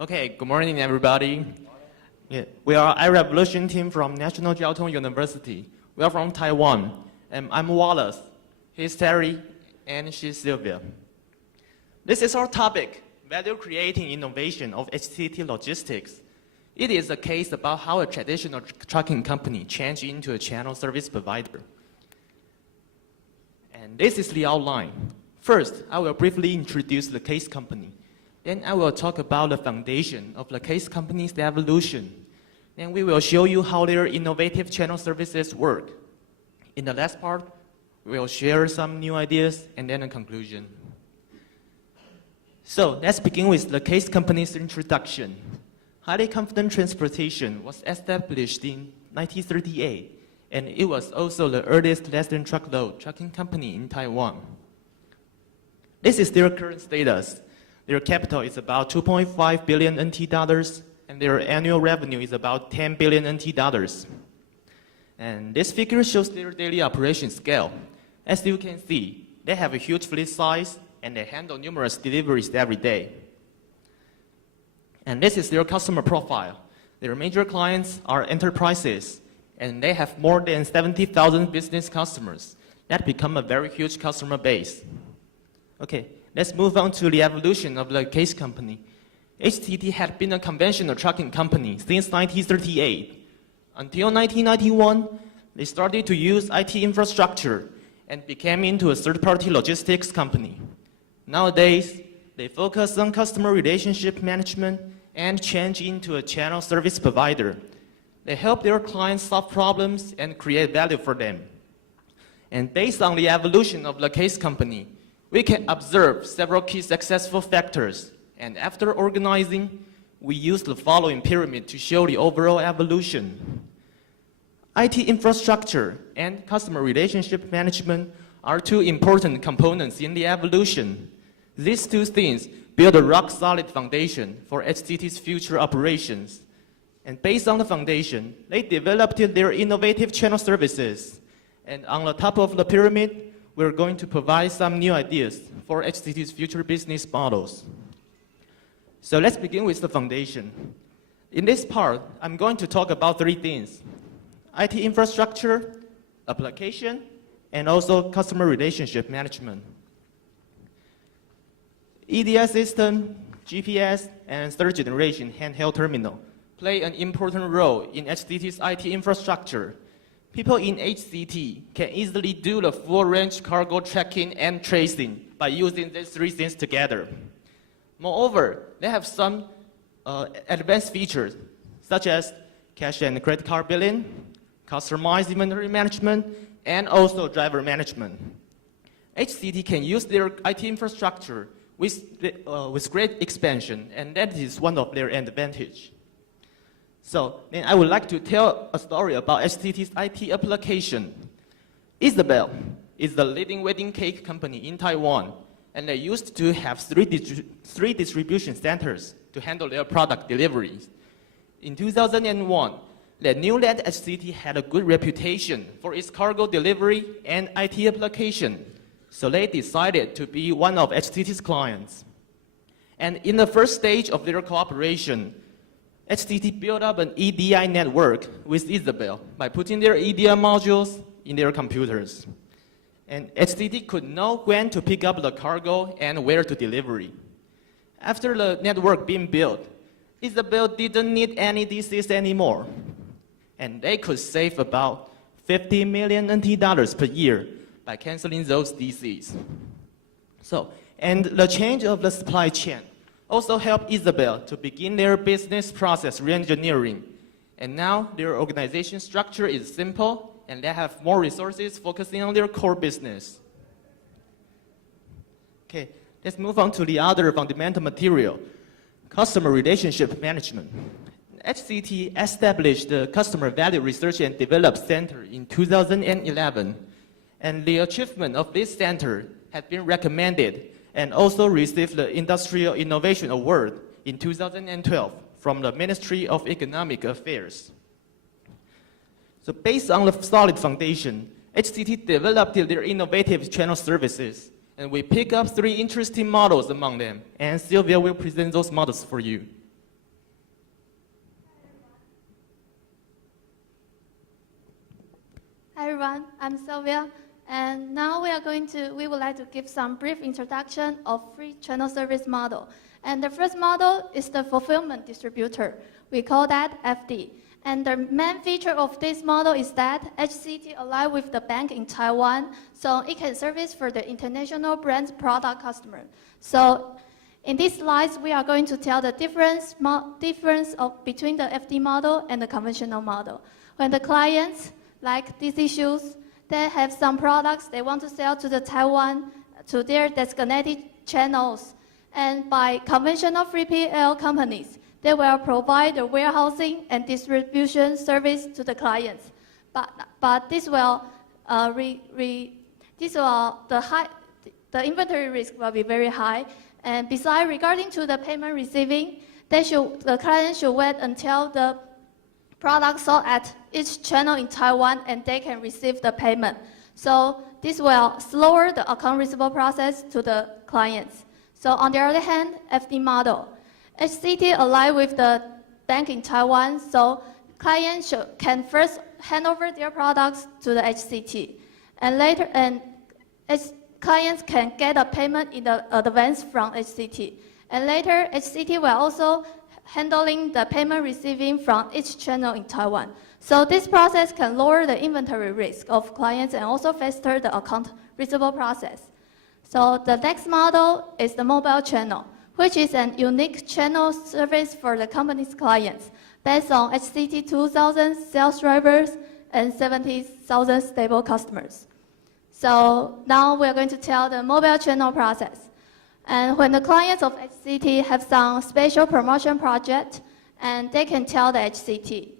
Okay, good morning, everybody. Yeah, we are iRevolution team from National Tung University. We are from Taiwan, and I'm Wallace. He's Terry, and she's Sylvia. This is our topic, value creating innovation of HCT logistics. It is a case about how a traditional trucking company changed into a channel service provider. And this is the outline. First, I will briefly introduce the case company. Then I will talk about the foundation of the case company's evolution. Then we will show you how their innovative channel services work. In the last part, we will share some new ideas and then a conclusion. So let's begin with the case company's introduction. Highly Confident Transportation was established in 1938, and it was also the earliest less-than-truckload trucking company in Taiwan. This is their current status. Their capital is about 2.5 billion NT dollars, and their annual revenue is about 10 billion NT dollars. And this figure shows their daily operation scale. As you can see, they have a huge fleet size, and they handle numerous deliveries every day. And this is their customer profile. Their major clients are enterprises, and they have more than 70,000 business customers. That become a very huge customer base. Okay, let's move on to the evolution of the case company. HCT had been a conventional trucking company since 1938. Until 1991, they started to use IT infrastructure and became into a third-party logistics company. Nowadays, they focus on customer relationship management and change into a channel service provider. They help their clients solve problems and create value for them. And based on the evolution of the case company, we can observe several key successful factors. And after organizing, we use the following pyramid to show the overall evolution. IT infrastructure and customer relationship management are two important components in the evolution. These two things build a rock-solid foundation for HCT's future operations. And based on the foundation, they developed their innovative channel services. And on the top of the pyramid, we're going to provide some new ideas for HCT's future business models. So let's begin with the foundation. In this part, I'm going to talk about three things: IT infrastructure, application, and also customer relationship management. EDI system, GPS, and third-generation handheld terminal play an important role in HCT's IT infrastructure. People in HCT can easily do the full-range cargo tracking and tracing by using these three things together. Moreover, they have some advanced features, such as cash and credit card billing, customized inventory management, and also driver management. HCT can use their IT infrastructure with great expansion, and that is one of their advantage. So then I would like to tell a story about HCT's IT application. Isabel is the leading wedding cake company in Taiwan, and they used to have three distribution centers to handle their product deliveries. In 2001, the newly HCT had a good reputation for its cargo delivery and IT application, so they decided to be one of HCT's clients. And in the first stage of their cooperation, HCT built up an EDI network with Isabel by putting their EDI modules in their computers. And HCT could know when to pick up the cargo and where to deliver. After the network being built, Isabel didn't need any DCs anymore. And they could save about 50 million NT dollars per year by canceling those DCs. And the change of the supply chain also helped Isabel to begin their business process re-engineering. And now their organization structure is simple, and they have more resources focusing on their core business. Okay, let's move on to the other fundamental material, customer relationship management. HCT established the Customer Value Research and Development Center in 2011, and the achievement of this center had been recommended and also received the Industrial Innovation Award in 2012 from the Ministry of Economic Affairs. So based on the solid foundation, HCT developed their innovative channel services, and we pick up three interesting models among them, and Sylvia will present those models for you. Hi everyone, I'm Sylvia, and now we would like to give some brief introduction of free channel service model. And the first model is the fulfillment distributor. We call that FD. And the main feature of this model is that HCT align with the bank in Taiwan, so it can service for the international brand product customer. So in these slides, we are going to tell the difference between the FD model and the conventional model. When the clients, like DC Shoes, they have some products they want to sell to the Taiwan, to their designated channels. And by conventional 3PL companies, they will provide the warehousing and distribution service to the clients. But this will, the inventory risk will be very high. And besides, regarding to the payment receiving, the client should wait until the product sold at each channel in Taiwan and they can receive the payment. So this will slower the account receivable process to the clients. So on the other hand, FD model, HCT align with the bank in Taiwan, so clients can first hand over their products to the HCT, and later, clients can get a payment in the advance from HCT, and later HCT will also handling the payment receiving from each channel in Taiwan. So this process can lower the inventory risk of clients and also faster the account receivable process. So the next model is the mobile channel, which is an unique channel service for the company's clients based on HCT 2,000 sales drivers and 70,000 stable customers. So now we're going to tell the mobile channel process. And when the clients of HCT have some special promotion project, and they can tell the HCT.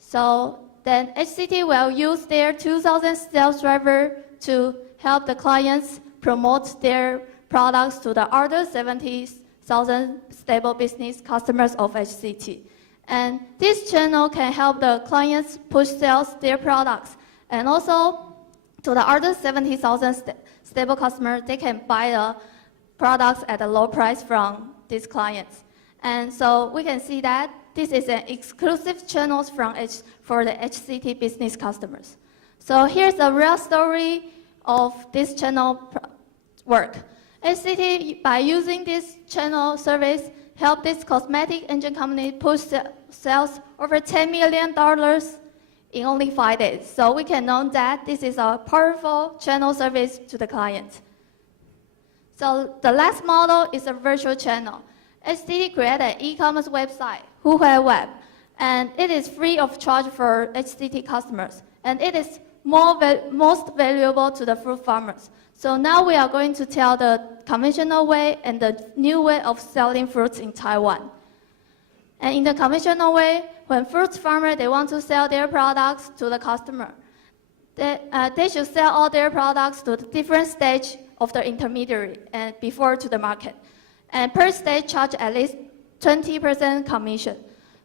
So then HCT will use their 2,000 sales driver to help the clients promote their products to the other 70,000 stable business customers of HCT. And this channel can help the clients push sales their products. And also to the other 70,000 stable customers, they can buy the products at a low price from these clients. And so we can see that this is an exclusive channel for the HCT business customers. So here's a real story of this channel work. HCT, by using this channel service, helped this cosmetic engine company push sales over $10 million in only 5 days. So we can know that this is a powerful channel service to the client. So the last model is a virtual channel. HCT created an e-commerce website, Huhui Web, and it is free of charge for HCT customers, and it is most valuable to the fruit farmers. So now we are going to tell the conventional way and the new way of selling fruits in Taiwan. And in the conventional way, when fruit farmers they want to sell their products to the customer, they should sell all their products to the different stage of the intermediary and before to the market. And per stage charge at least 20% commission.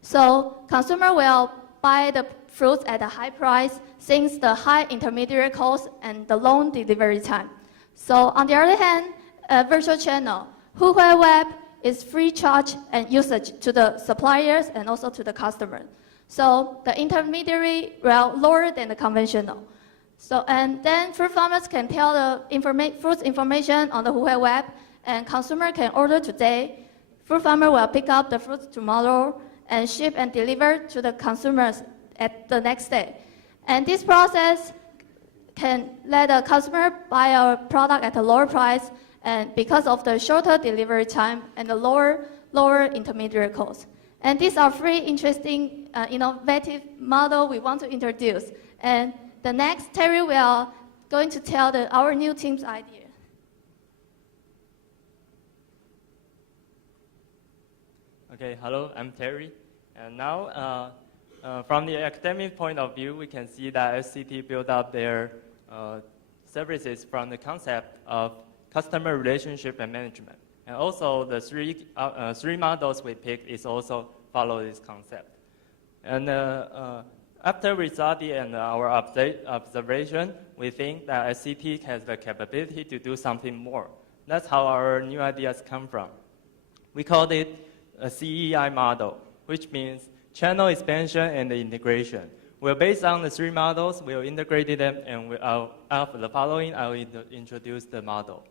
So consumer will buy the fruits at a high price since the high intermediary cost and the long delivery time. So on the other hand, a virtual channel, Huhui Web is free charge and usage to the suppliers and also to the customer. So the intermediary will lower than the conventional. So, and then fruit farmers can tell the fruits information on the Huhui Web, and consumer can order today. Fruit farmer will pick up the fruits tomorrow and ship and deliver to the consumers at the next day. And this process can let the customer buy our product at a lower price, and because of the shorter delivery time and the lower intermediary cost. And these are three interesting, innovative model we want to introduce. And the next, Terry will going to tell our new team's idea. Okay, hello, I'm Terry. And now, from the academic point of view, we can see that SCT built up their services from the concept of customer relationship and management. And also the three models we picked is also follow this concept. And after we study and our observation, we think that SCT has the capability to do something more. That's how our new ideas come from. We called it a CEI model, which means channel expansion and integration. Well, based on the three models, we'll integrate them, and after the following, I will introduce the model.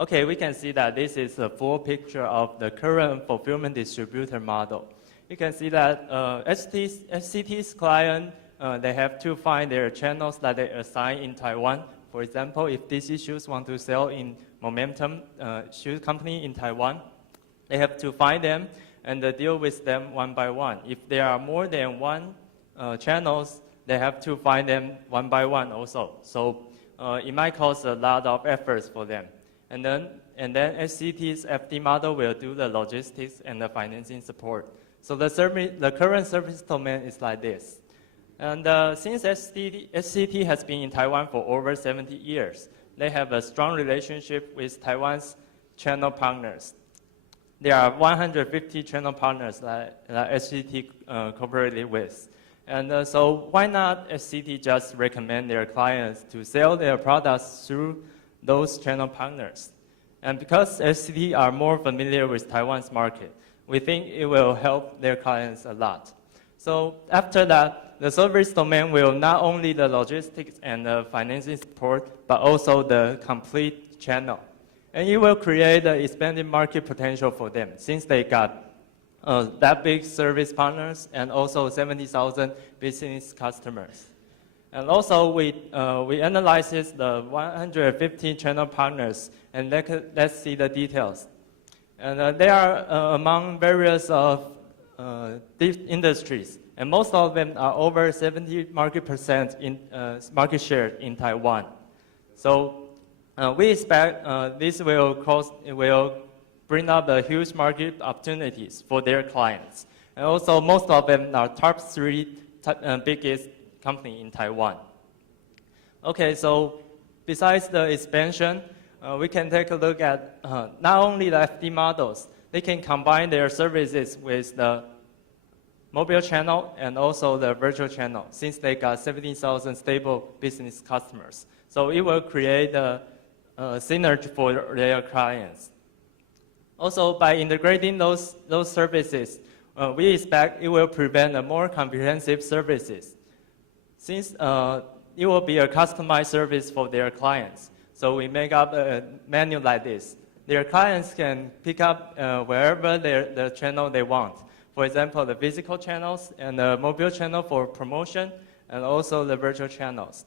Okay, we can see that this is a full picture of the current fulfillment distributor model. You can see that SCT's client, they have to find their channels that they assign in Taiwan. For example, if DC Shoes want to sell in Momentum shoe company in Taiwan, they have to find them and deal with them one by one. If there are more than one channels, they have to find them one by one also. So it might cost a lot of efforts for them. And then SCT's FD model will do the logistics and the financing support. So the current service domain is like this. And since SCT has been in Taiwan for over 70 years, they have a strong relationship with Taiwan's channel partners. There are 150 channel partners that SCT cooperated with. And so why not SCT just recommend their clients to sell their products through those channel partners? And because SCT are more familiar with Taiwan's market, we think it will help their clients a lot. So after that, the service domain will not only the logistics and the financing support, but also the complete channel. And it will create an expanded market potential for them, since they got that big service partners and also 70,000 business customers. And also we analyzed the 150 channel partners, and let's see the details. And they are among various industries, and most of them are over 70% market share in Taiwan. So we expect this will bring up a huge market opportunities for their clients. And also most of them are top 3 biggest company in Taiwan. Okay, so besides the expansion, we can take a look at not only the FD models, they can combine their services with the mobile channel and also the virtual channel, since they got 17,000 stable business customers. So it will create a synergy for their clients. Also, by integrating those services, we expect it will prevent a more comprehensive services, since it will be a customized service for their clients. So we make up a menu like this. Their clients can pick up wherever the channel they want. For example, the physical channels and the mobile channel for promotion, and also the virtual channels.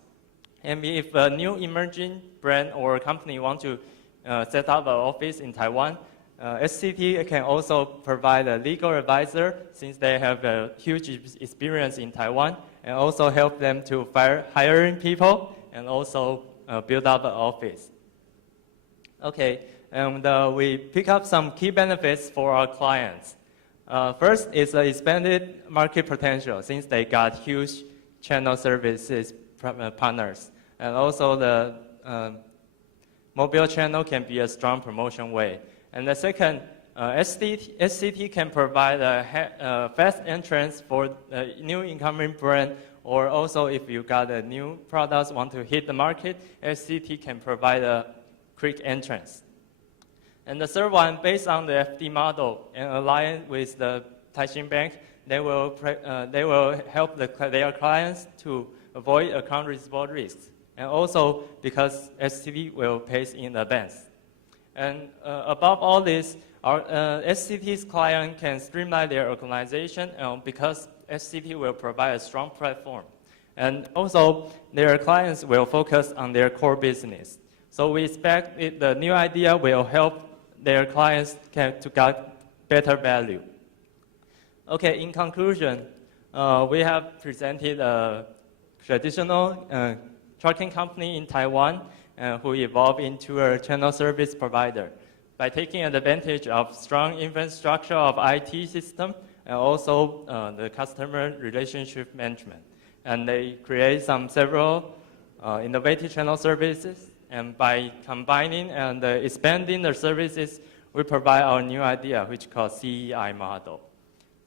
And if a new emerging brand or company want to set up an office in Taiwan, SCT can also provide a legal advisor, since they have a huge experience in Taiwan, and also help them to hiring people and also build up an office. Okay, and we pick up some key benefits for our clients. First is the expanded market potential, since they got huge channel services partners. And also the mobile channel can be a strong promotion way. And the second, SCT can provide a fast entrance for a new incoming brand, or also if you got a new products want to hit the market, SCT can provide a quick entrance. And the third one, based on the FD model and aligned with the Taishin Bank, they will help their clients to avoid account receivable risks. And also because SCT will pay in advance. And above all this, our SCT's client can streamline their organization because SCT will provide a strong platform. And also, their clients will focus on their core business. So we expect the new idea will help their clients to get better value. Okay, in conclusion, we have presented a traditional trucking company in Taiwan who evolved into a channel service provider by taking advantage of strong infrastructure of IT system and also the customer relationship management. And they create several innovative channel services. And by combining and expanding the services, we provide our new idea, which is called CEI model.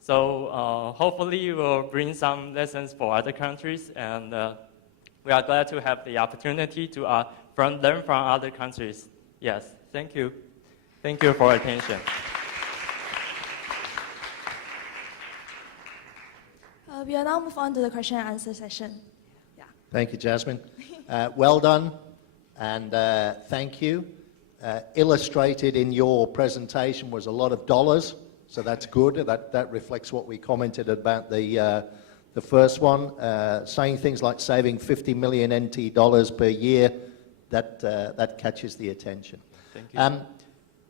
So hopefully we will bring some lessons for other countries, and we are glad to have the opportunity to learn from other countries. Yes, thank you. Thank you for your attention. We will now move on to the question and answer session. Thank you, Jasmine. Well done, and thank you. Illustrated in your presentation was a lot of dollars, so that's good. That reflects what we commented about the first one. Saying things like saving 50 million NT dollars per year, that catches the attention. Thank you.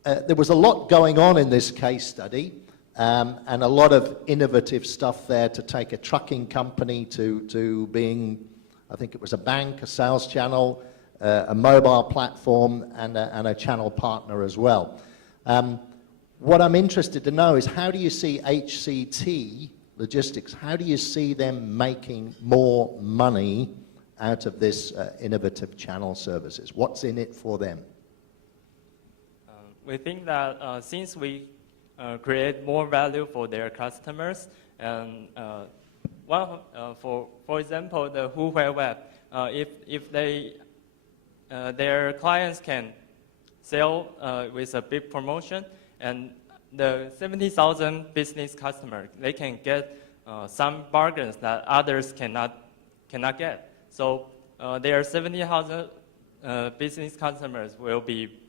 There was a lot going on in this case study, and a lot of innovative stuff there to take a trucking company to being, I think it was a bank, a sales channel, a mobile platform, and a channel partner as well. What I'm interested to know is, how do you see HCT Logistics, how do you see them making more money out of this innovative channel services? What's in it for them? We think that since we create more value for their customers, and for example, the Huawei Web, if they their clients can sell with a big promotion, and the 70,000 business customers, they can get some bargains that others cannot get. So their 70,000 business customers will be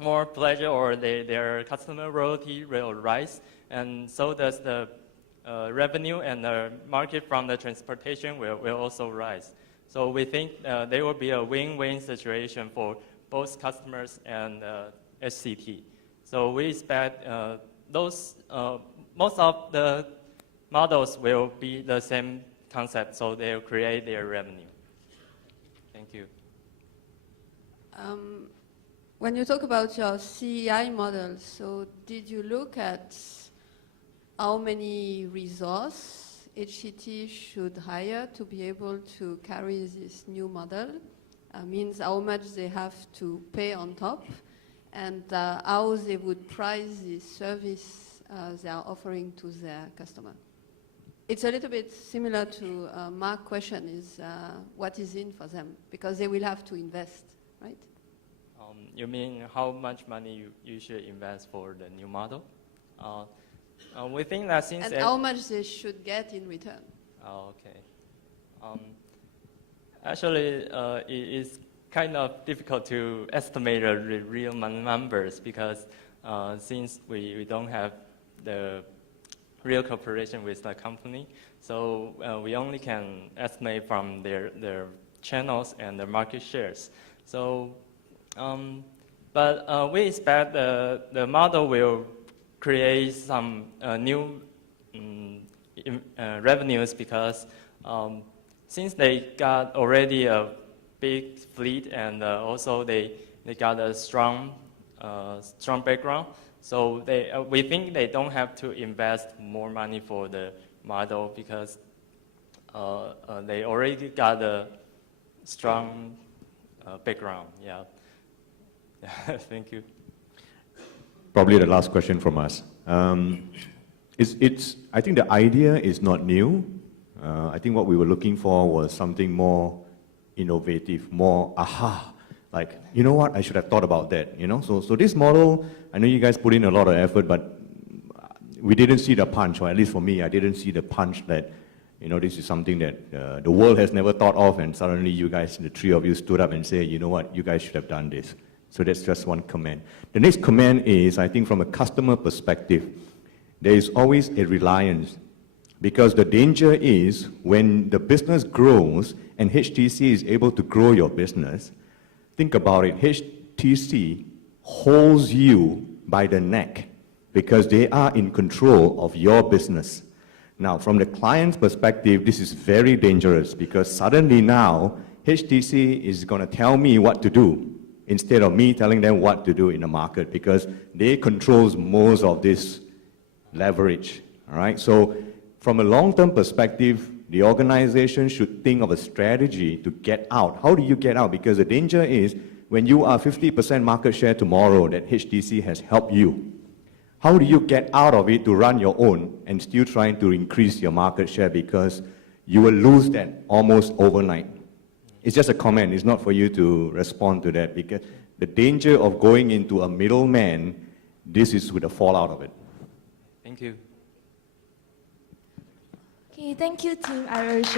more pleasure, or their customer loyalty will rise, and so does the revenue, and the market from the transportation will also rise. So we think there will be a win-win situation for both customers and HCT. So we expect most of the models will be the same concept, so they'll create their revenue. Thank you. When you talk about your CEI model, so did you look at how many resources HCT should hire to be able to carry this new model? Means how much they have to pay on top, and how they would price the service they are offering to their customer. It's a little bit similar to Mark's question, is what is in for them, because they will have to invest, right? You mean how much money you should invest for the new model? We think that since... And how much they should get in return. Oh, okay. Actually, it is kind of difficult to estimate the real numbers, because since we don't have the real cooperation with the company, so we only can estimate from their channels and their market shares. So, but we expect the model will create some new revenues, because since they got already a big fleet, and also they got a strong background, so we think they don't have to invest more money for the model, because they already got a strong background. Yeah. Thank you. Probably the last question from us. I think the idea is not new. I think what we were looking for was something more innovative, more aha, like, you know what, I should have thought about that, you know? So this model, I know you guys put in a lot of effort, but we didn't see the punch, or at least for me, I didn't see the punch that, you know, this is something that the world has never thought of, and suddenly you guys, the three of you, stood up and say, you know what, you guys should have done this. So that's just one comment. The next comment is, I think from a customer perspective, there is always a reliance, because the danger is when the business grows and HTC is able to grow your business, think about it, HTC holds you by the neck because they are in control of your business. Now, from the client's perspective, this is very dangerous, because suddenly now HTC is going to tell me what to do instead of me telling them what to do in the market, because they control most of this leverage, all right? So from a long-term perspective, the organization should think of a strategy to get out. How do you get out? Because the danger is when you are 50% market share tomorrow that HTC has helped you, how do you get out of it to run your own and still trying to increase your market share, because you will lose that almost overnight? It's just a comment. It's not for you to respond to that, because the danger of going into a middleman, this is with the fallout of it. Thank you. Okay, Okay, thank you, Team Irish.